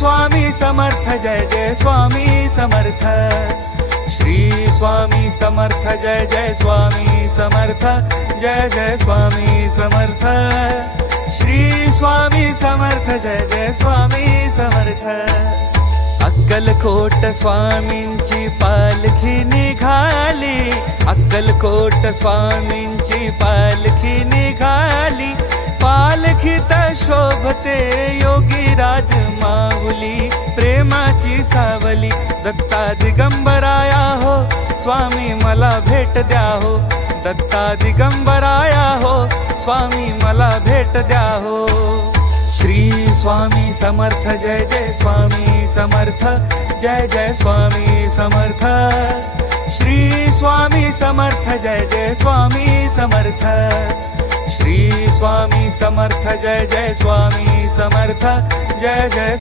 स्वामी समर्थ जय जय स्वामी समर्थ, श्री स्वामी समर्थ जय जय स्वामी समर्थ, जय जय स्वामी समर्थ, श्री स्वामी समर्थ जय जय स्वामी समर्थ। अक्कलकोट स्वामींची पालखी निघाली, अक्कलकोट स्वामींची पालखी निघाली, पालखीत शोभते योगीराज माऊली, प्रेमाची सावली दत्ता दिगंबराया हो, स्वामी मला भेट द्या हो, दत्ता दिगंबराया हो, स्वामी मला भेट द्या हो। श्री स्वामी समर्थ जय जय स्वामी समर्थ, जय जय स्वामी समर्थ, श्री स्वामी समर्थ जय जय स्वामी समर्थ, श्री स्वामी समर्थ जय जय स्वामी समर्थ, जय जय